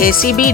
ACB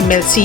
MLC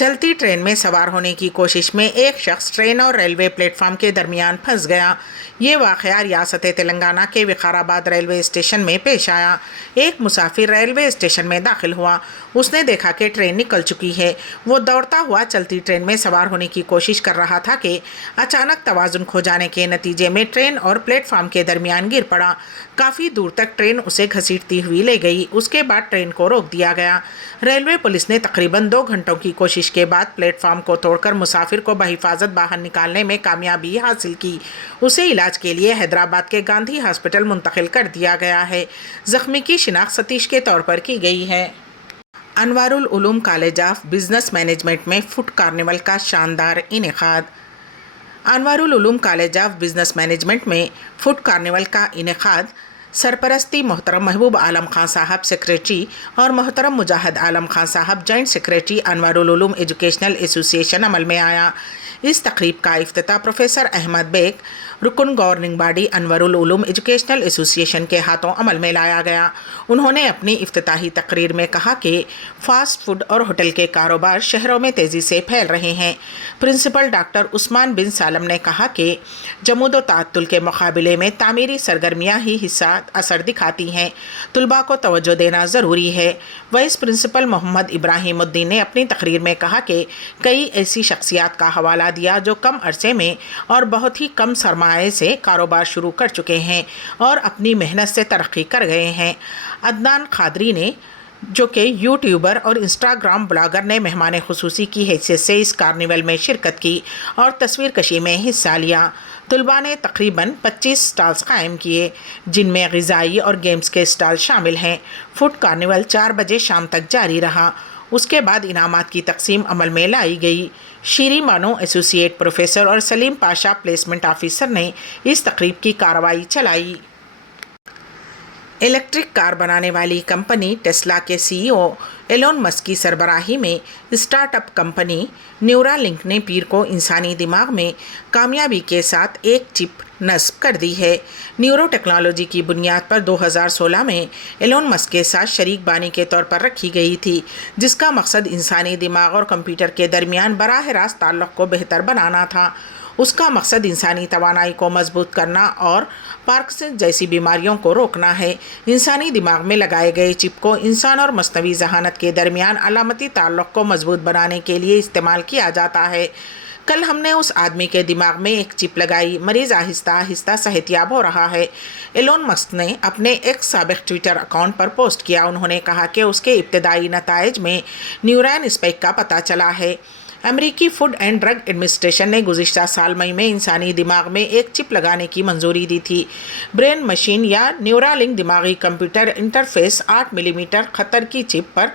چلتی train میں سوار ہونے کی کوشش میں ایک شخص ٹرین اور ریلوے پلیٹ فارم کے درمیان پھنس گیا۔ یہ واقعہ ریاست تلنگانہ کے وقار آباد ریلوے اسٹیشن میں پیش آیا۔ ایک مسافر ریلوے اسٹیشن میں داخل ہوا۔ اس نے دیکھا کہ ٹرین نکل چکی ہے۔ وہ دوڑتا ہوا چلتی ٹرین میں سوار ہونے کی کوشش کر رہا تھا کہ اچانک توازن کھو جانے کے نتیجے میں ٹرین اور پلیٹ فارم کے درمیان گر پڑا۔ کافی دور تک ٹرین اسے گھسیٹتی ہوئی لے گئی۔ اس کے بعد ٹرین کو روک دیا گیا۔ ریلوے پولیس نے تقریباً 2 گھنٹوں کی کوشش کے بعد پلیٹ فارم کو توڑ کر مسافر کو بحفاظت باہر نکالنے میں کامیابی حاصل کی۔ اسے علاج کے لیے حیدرآباد کے گاندھی ہاسپٹل منتقل کر دیا گیا ہے۔ زخمی کی شناخت ستیش کے طور پر کی گئی ہے۔ انوار العلوم کالج آف بزنس مینجمنٹ میں فوڈ کارنیول کا شاندار انعقاد۔ انوار العلوم کالج آف بزنس مینجمنٹ میں فوڈ کارنیول کا انعقاد سرپرستی محترم محبوب عالم خان صاحب سیکریٹری اور محترم مجاہد عالم خان صاحب جوائنٹ سیکریٹری انوار العلوم ایجوکیشنل ایسوسی ایشن عمل میں آیا۔ اس تقریب کا افتتاح پروفیسر احمد بیگ رکن گورننگ باڈی انوار العلوم ایجوکیشنل ایسوسی ایشن کے ہاتھوں عمل میں لایا گیا۔ انہوں نے اپنی افتتاحی تقریر میں کہا کہ فاسٹ فوڈ اور ہوٹل کے کاروبار شہروں میں تیزی سے پھیل رہے ہیں۔ پرنسپل ڈاکٹر عثمان بن سالم نے کہا کہ جمود و تعطل کے مقابلے میں تعمیری سرگرمیاں ہی اثر دکھاتی ہیں۔ طلباء کو توجہ دینا ضروری ہے۔ وائس پرنسپل محمد ابراہیم الدین نے اپنی تقریر میں کہا کہ کئی ایسی شخصیات کا حوالہ دیا جو کم عرصے میں اور بہت ہی کم سرمایہ سے کاروبار شروع کر چکے ہیں اور اپنی محنت سے ترقی کر گئے ہیں۔ عدنان قادری نے جو کہ یوٹیوبر اور انسٹاگرام بلاگر نے مہمان خصوصی کی حیثیت سے اس کارنیول میں شرکت کی اور تصویر کشی میں حصہ لیا۔ طلباء نے تقریباً 25 اسٹالز قائم کیے جن میں غذائی اور گیمز کے اسٹال شامل ہیں۔ فوڈ کارنیول 4 بجے شام تک جاری رہا۔ اس کے بعد انعامات کی تقسیم عمل میں لائی گئی۔ شیریں بانو ایسوسی ایٹ پروفیسر اور سلیم پاشا پلیسمنٹ آفیسر نے اس تقریب کی کارروائی چلائی۔ الیکٹرک کار بنانے والی کمپنی ٹیسلا کے سی ای او ایلون مسک کی سربراہی میں اسٹارٹ اپ کمپنی نیورا لنک نے پیر کو انسانی دماغ میں کامیابی کے ساتھ ایک چپ نصب کر دی ہے۔ نیورو ٹیکنالوجی کی بنیاد پر 2016 میں ایلون مسک کے ساتھ شریک بانی کے طور پر رکھی گئی تھی، جس کا مقصد انسانی دماغ اور کمپیوٹر کے درمیان براہ راست تعلق کو بہتر بنانا تھا۔ اس کا مقصد انسانی توانائی کو مضبوط کرنا اور پارکنسن جیسی بیماریوں کو روکنا ہے۔ انسانی دماغ میں لگائے گئے چپ کو انسان اور مصنوعی ذہانت کے درمیان علامتی تعلق کو مضبوط بنانے کے لیے استعمال کیا جاتا ہے۔ کل ہم نے اس آدمی کے دماغ میں ایک چپ لگائی، مریض آہستہ آہستہ صحت یاب ہو رہا ہے، ایلون مسک نے اپنے ایک سابق ٹویٹر اکاؤنٹ پر پوسٹ کیا۔ انہوں نے کہا کہ اس کے ابتدائی نتائج میں نیورین اسپیک کا پتہ چلا ہے۔ امریکی فوڈ اینڈ ڈرگ ایڈمنسٹریشن نے گزشتہ سال مئی میں انسانی دماغ میں ایک چپ لگانے کی منظوری دی تھی۔ برین مشین یا نیورالنک دماغی کمپیوٹر انٹرفیس 8 ملی میٹر قطر کی چپ پر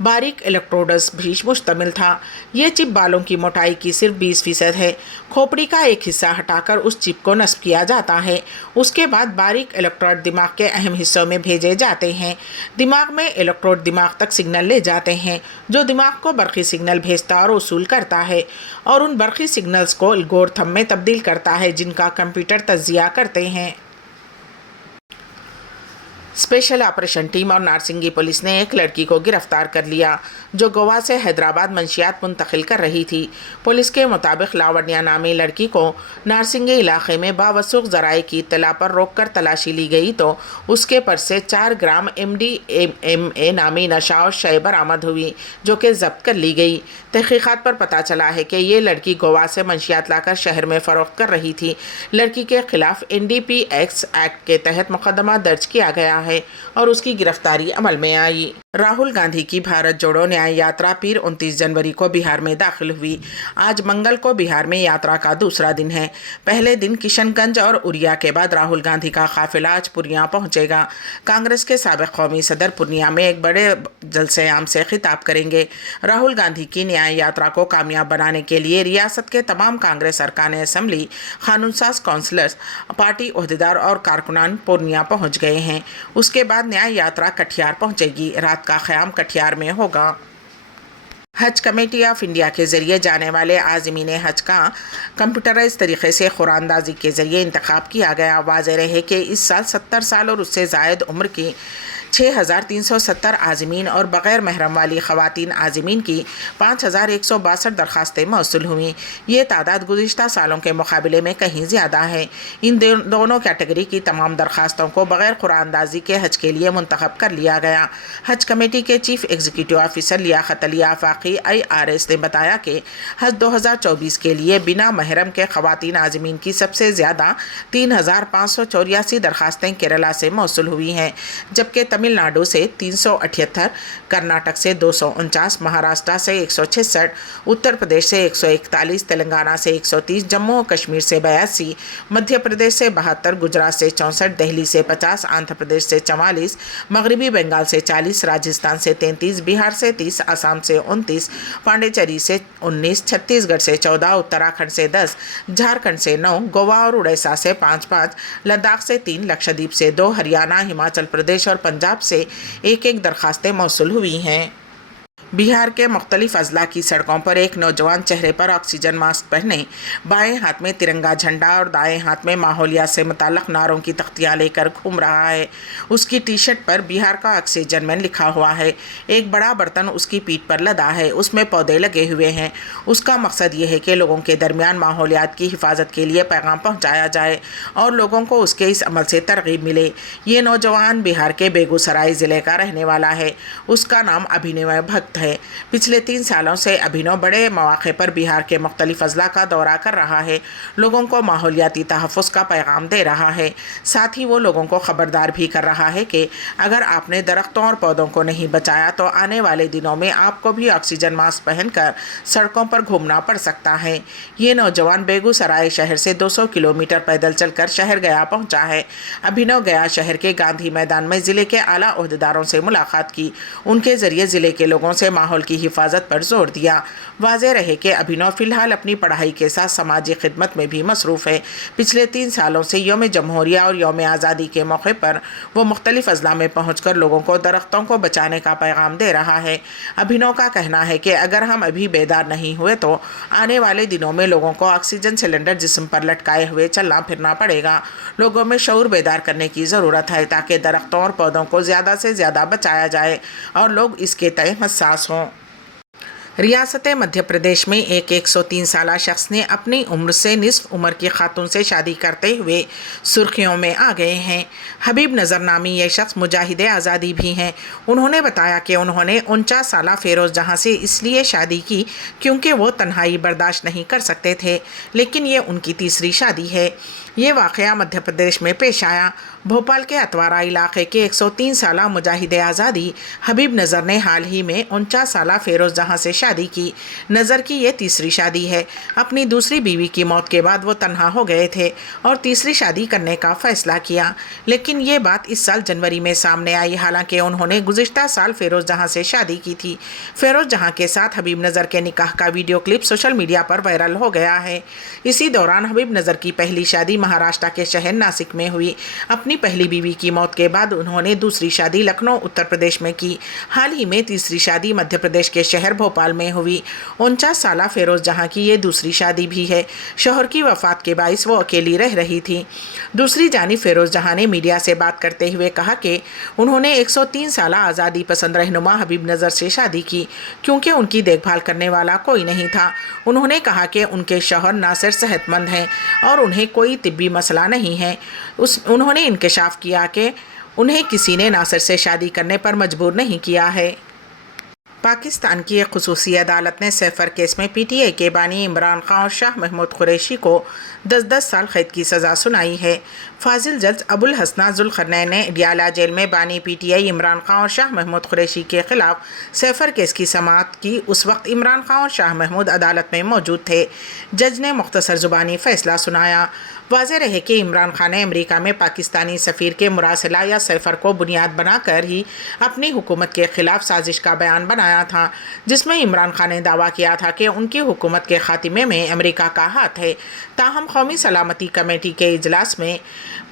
باریک الیکٹروڈز بھی مشتمل تھا۔ یہ چپ بالوں کی موٹائی کی صرف 20% ہے۔ کھوپڑی کا ایک حصہ ہٹا کر اس چپ کو نصب کیا جاتا ہے۔ اس کے بعد باریک الیکٹروڈ دماغ کے اہم حصوں میں بھیجے جاتے ہیں۔ دماغ میں الیکٹروڈ دماغ تک سگنل لے جاتے ہیں جو دماغ کو برقی سگنل بھیجتا اور وصول کرتا ہے اور ان برقی سگنلز کو الگورتھم میں تبدیل کرتا ہے جن کا کمپیوٹر تجزیہ کرتے ہیں۔ اسپیشل آپریشن ٹیم اور نارسنگی پولیس نے ایک لڑکی کو گرفتار کر لیا جو گوا سے حیدرآباد منشیات منتقل کر رہی تھی۔ پولیس کے مطابق لاونیا نامی لڑکی کو نارسنگی علاقے میں باوثوق ذرائع کی اطلاع پر روک کر تلاشی لی گئی تو اس کے پرس سے 4 گرام MDMA نامی نشہ اور شے برآمد ہوئی جو کہ ضبط کر لی گئی۔ تحقیقات پر پتہ چلا ہے کہ یہ لڑکی گوا سے منشیات لا کر شہر میں فروخت کر رہی تھی۔ لڑکی کے خلاف NDPS ایکٹ کے تحت مقدمہ درج کیا گیا ہے اور اس کی گرفتاری عمل میں آئی۔ راہل گاندھی کی بھارت جوڑو نیائے یاترا پیر 29 جنوری کو بہار میں داخل ہوئی۔ آج منگل کو بہار میں یاترا کا دوسرا دن ہے۔ پہلے دن کشن گنج اور اوریا کے بعد راہل گاندھی کا قافلہ آج پورنیا پہنچے گا۔ کانگریس کے سابق قومی صدر پورنیا میں ایک بڑے جلسے عام سے خطاب کریں گے۔ راہل گاندھی کی نیائے یاترا کو کامیاب بنانے کے لیے ریاست کے تمام کانگریس ارکان اسمبلی، قانون ساز کونسلرز، پارٹی عہدیدار اور کارکنان پورنیا پہنچ گئے ہیں۔ اس کے بعد نیائے یاترا کٹیہار پہنچے گی۔ رات کا قیام کٹیہار میں ہوگا۔ حج کمیٹی آف انڈیا کے ذریعے جانے والے عازمین حج کا کمپیوٹرائز طریقے سے قراندازی کے ذریعے انتخاب کیا گیا۔ واضح رہے کہ اس سال 70 سال اور اس سے زائد عمر کی 6,370 عازمین اور بغیر محرم والی خواتین عازمین کی 5,162 درخواستیں موصول ہوئیں۔ یہ تعداد گزشتہ سالوں کے مقابلے میں کہیں زیادہ ہے۔ ان دونوں کیٹیگری کی تمام درخواستوں کو بغیر قرعہ اندازی کے حج کے لیے منتخب کر لیا گیا۔ حج کمیٹی کے chief executive officer Liaquat Ali آفاقی IRS نے بتایا کہ حج 2024 کے لیے بنا محرم کے خواتین عازمین کی سب سے زیادہ 3,584 درخواستیں کیرلا سے موصول ہوئی ہیں، جبکہ تمل ناڈو سے 378، کرناٹک سے 249، مہاراشٹر سے 166، اتر پردیش سے 141، تلنگانہ سے 130، جموں و کشمیر سے 82، مدھیہ پردیش سے 72، گجرات سے 64، دہلی سے 50، آندھرا پردیش سے 44، مغربی بنگال سے 40، راجستھان سے 33، بہار سے 30، آسام سے 29، پانڈیچری سے 19، چھتیس گڑھ سے 14، اتراکھنڈ سے 10، جھارکھنڈ سے 9، گوا اور اڑیسہ سے 5، لداخ سے 3، لکشدیپ سے 2، ہریانہ، ہماچل پردیش اور پنجاب سے 1 درخواستیں موصول ہوئی ہیں۔ بہار کے مختلف اضلاع کی سڑکوں پر ایک نوجوان چہرے پر آکسیجن ماسک پہنے، بائیں ہاتھ میں ترنگا جھنڈا اور دائیں ہاتھ میں ماحولیات سے متعلق نعروں کی تختیاں لے کر گھوم رہا ہے۔ اس کی ٹی شرٹ پر بہار کا آکسیجن مین لکھا ہوا ہے۔ ایک بڑا برتن اس کی پیٹھ پر لدا ہے، اس میں پودے لگے ہوئے ہیں۔ اس کا مقصد یہ ہے کہ لوگوں کے درمیان ماحولیات کی حفاظت کے لیے پیغام پہنچایا جائے اور لوگوں کو اس کے اس عمل سے ترغیب ملے۔ یہ نوجوان بہار کے بیگو سرائے ضلع کا رہنے والا ہے۔ اس کا نام ابھینو بھگت ہے۔ پچھلے 3 سالوں سے ابھینو بڑے مواقع پر بہار کے مختلف اضلاع کا دورہ کر رہا ہے، لوگوں کو ماحولیاتی تحفظ کا پیغام دے رہا ہے۔ ساتھ ہی وہ لوگوں کو خبردار بھی کر رہا ہے کہ اگر آپ نے درختوں اور پودوں کو نہیں بچایا تو آنے والے دنوں میں آپ کو بھی آکسیجن ماسک پہن کر سڑکوں پر گھومنا پڑ سکتا ہے۔ یہ نوجوان بیگو سرائے شہر سے 200 کلومیٹر پیدل چل کر شہر گیا پہنچا ہے۔ ابھینو گیا شہر کے گاندھی میدان میں ضلع کے اعلیٰ عہدیداروں سے ملاقات کی، ان کے ذریعے ضلع کے لوگوں سے ماحول کی حفاظت پر زور دیا۔ واضح رہے کہ ابھینو فی الحال اپنی پڑھائی کے ساتھ سماجی خدمت میں بھی مصروف ہے۔ پچھلے 3 سالوں سے یوم جمہوریہ اور یوم آزادی کے موقع پر وہ مختلف اضلاع میں پہنچ کر لوگوں کو درختوں کو بچانے کا پیغام دے رہا ہے۔ ابھینو کا کہنا ہے کہ اگر ہم ابھی بیدار نہیں ہوئے تو آنے والے دنوں میں لوگوں کو آکسیجن سلنڈر جسم پر لٹکائے ہوئے چلنا پھرنا پڑے گا۔ لوگوں میں شعور بیدار کرنے کی ضرورت ہے تاکہ درختوں اور پودوں کو زیادہ سے زیادہ بچایا جائے اور لوگ اس کے تئیں حساس ہوں۔ ریاست مدھیہ پردیش میں ایک 103 سالہ شخص نے اپنی عمر سے نصف عمر کی خاتون سے شادی کرتے ہوئے سرخیوں میں آ گئے ہیں۔ حبیب نظر نامی یہ شخص مجاہد آزادی بھی ہیں۔ انہوں نے بتایا کہ انہوں نے 49 سالہ فیروز جہاں سے اس لیے شادی کی کیونکہ وہ تنہائی برداشت نہیں کر سکتے تھے، لیکن یہ ان کی تیسری شادی ہے۔ یہ واقعہ مدھیہ پردیش میں پیش آیا۔ بھوپال کے اتوارا علاقے کے 103 سالہ مجاہد آزادی حبیب نظر نے حال ہی میں 49 سالہ فیروز جہاں سے شادی کی۔ نظر کی یہ تیسری شادی ہے۔ اپنی دوسری بیوی کی موت کے بعد وہ تنہا ہو گئے تھے اور تیسری شادی کرنے کا فیصلہ کیا، لیکن یہ بات اس سال جنوری میں سامنے آئی، حالانکہ انہوں نے گزشتہ سال فیروز جہاں سے شادی کی تھی۔ فیروز جہاں کے ساتھ حبیب نظر کے نکاح کا ویڈیو کلپ سوشل میڈیا پر وائرل ہو گیا ہے۔ اسی دوران حبیب نظر کی پہلی شادی مہاراشٹر کے شہر ناسک میں ہوئی۔ اپنی پہلی بیوی کی موت کے بعد انہوں نے دوسری شادی لکھنؤ اتر پردیش میں کی۔ حال ہی میں تیسری شادی مدھیہ پردیش کے شہر بھوپال میں ہوئی۔ 49 سالہ فیروز جہاں کی یہ دوسری شادی بھی ہے۔ شوہر کی وفات کے باعث وہ اکیلی رہ رہی تھی۔ دوسری جانب فیروز جہاں نے میڈیا سے بات کرتے ہوئے کہا کہ انہوں نے 103 سالہ آزادی پسند رہنما حبیب نظر سے شادی کی کیونکہ ان کی دیکھ بھال کرنے والا کوئی نہیں تھا۔ انہوں نے کہا کہ ان کے شوہر ناصر صحت مند ہیں اور انہیں کوئی طبی مسئلہ نہیں ہے۔ انہوں نے انکشاف کیا کہ انہیں کسی نے ناصر سے شادی کرنے پر مجبور نہیں کیا ہے۔ پاکستان کی ایک خصوصی عدالت نے سیفر کیس میں پی ٹی آئی کے بانی عمران خان اور شاہ محمود قریشی کو 10 سال قید کی سزا سنائی ہے۔ فاضل جج ابو الحسنہ ذوالقرنین نے اڈیالہ جیل میں بانی P T I Imran Khan اور شاہ محمود قریشی کے خلاف سیفر کیس کی سماعت کی۔ اس وقت عمران خان اور شاہ محمود عدالت میں موجود تھے۔ جج نے مختصر زبانی فیصلہ سنایا۔ واضح رہے کہ عمران خان نے امریکہ میں پاکستانی سفیر کے مراسلہ یا سیفر کو بنیاد بنا کر ہی اپنی حکومت کے خلاف سازش کا بیان بنایا تھا، جس میں عمران خان نے دعویٰ کیا تھا کہ ان کی حکومت کے خاتمے میں امریکہ کا ہاتھ ہے۔ تاہم قومی سلامتی کمیٹی کے اجلاس میں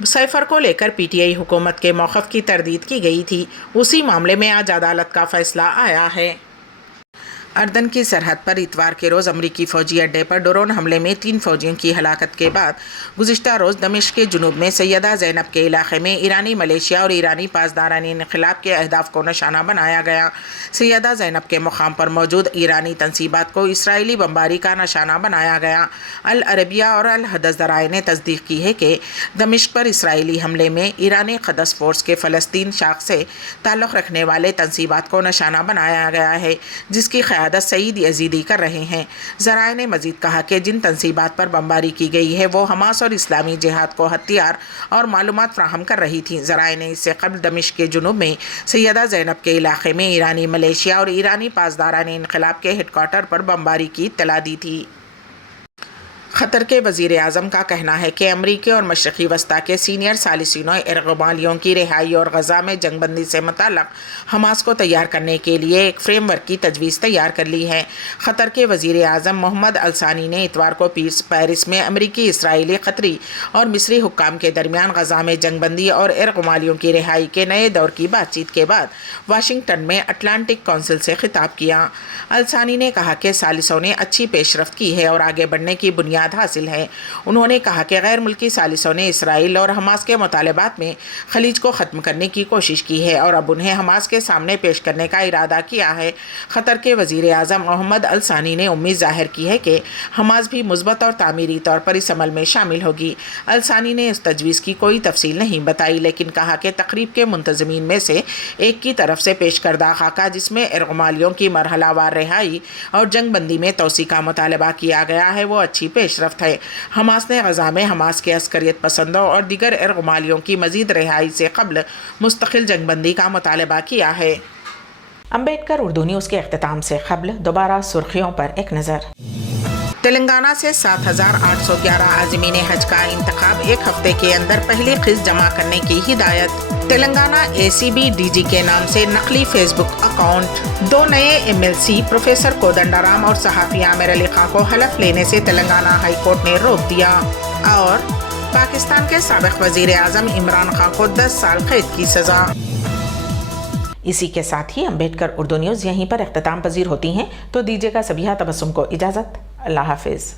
سیفر کو لے کر پی ٹی آئی حکومت کے موقف کی تردید کی گئی تھی۔ اسی معاملے میں آج عدالت کا فیصلہ آیا ہے۔ اردن کی سرحد پر اتوار کے روز امریکی فوجی اڈے پر ڈرون حملے میں 3 فوجیوں کی ہلاکت کے بعد گزشتہ روز دمشق کے جنوب میں سیدہ زینب کے علاقے میں ایرانی ملیشیا اور ایرانی پاسداران انقلاب کے اہداف کو نشانہ بنایا گیا۔ سیدہ زینب کے مقام پر موجود ایرانی تنصیبات کو اسرائیلی بمباری کا نشانہ بنایا گیا۔ العربیہ اور الحدث ذرائع نے تصدیق کی ہے کہ دمشق پر اسرائیلی حملے میں ایرانی قدس فورس کے فلسطین شاخ سے تعلق رکھنے والے تنصیبات کو نشانہ بنایا گیا ہے، جس کی قیادت سعید یزیدی کر رہے ہیں۔ ذرائع نے مزید کہا کہ جن تنصیبات پر بمباری کی گئی ہے وہ حماس اور اسلامی جہاد کو ہتھیار اور معلومات فراہم کر رہی تھیں۔ ذرائع نے اس سے قبل دمشق کے جنوب میں سیدہ زینب کے علاقے میں ایرانی ملیشیا اور ایرانی پاسداران انقلاب کے ہیڈ کوارٹر پر بمباری کی اطلاع دی تھی۔ قطر کے وزیر اعظم کا کہنا ہے کہ امریکی اور مشرقی وسطیٰ کے سینئر ثالثینوں ارغمالیوں کی رہائی اور غزہ میں جنگ بندی سے متعلق حماس کو تیار کرنے کے لیے ایک فریم ورک کی تجویز تیار کر لی ہے۔ قطر کے وزیر اعظم محمد الثانی نے اتوار کو پیرس میں امریکی، اسرائیلی، قطری اور مصری حکام کے درمیان غزہ میں جنگ بندی اور ارغمالیوں کی رہائی کے نئے دور کی بات چیت کے بعد واشنگٹن میں اٹلانٹک کونسل سے خطاب کیا۔ الثانی نے کہا کہ ثالثوں نے اچھی پیش رفت کی ہے اور آگے بڑھنے کی بنیاد حاصل ہے۔ انہوں نے کہا کہ غیر ملکی ثالثوں نے اسرائیل اور حماس کے مطالبات میں خلیج کو ختم کرنے کی کوشش کی ہے اور اب انہیں حماس کے سامنے پیش کرنے کا ارادہ کیا ہے۔ قطر کے وزیر اعظم محمد الثانی نے امید ظاہر کی ہے کہ حماس بھی مثبت اور تعمیری طور پر اس عمل میں شامل ہوگی۔ الثانی نے اس تجویز کی کوئی تفصیل نہیں بتائی، لیکن کہا کہ تقریب کے منتظمین میں سے ایک کی طرف سے پیش کردہ خاکہ جس میں ارغمالیوں کی مرحلہ وار رہائی اور جنگ بندی میں توسیع کا مطالبہ کیا گیا ہے وہ اچھی پیش رفت ہے۔ حماس نے غزہ میں حماس کے عسکریت پسندوں اور دیگر ارغمالیوں کی مزید رہائی سے قبل مستقل جنگ بندی کا مطالبہ کیا ہے۔ امبیڈکر اردو نیوز کے اختتام سے قبل دوبارہ سرخیوں پر ایک نظر۔ تلنگانہ سے 7,811 عازمین حج کا انتخاب، ایک ہفتے کے اندر پہلی قسط جمع کرنے کی ہدایت۔ تلنگانہ ACB-DG کے نام سے نقلی فیس بک اکاؤنٹ۔ 2 نئے MLC پروفیسر کودنڈا رام اور صحافی عامر علی خان کو حلف لینے سے تلنگانہ ہائی کورٹ نے روک دیا۔ اور پاکستان کے سابق وزیر اعظم عمران خان کو 10 سال قید کی سزا۔ اسی کے ساتھ ہی امبیڈکر اردو نیوز یہیں پر اختتام پذیر ہوتی ہیں، تو دیجیے گا سبیہ تبسم کو اجازت۔ اللہ حافظ۔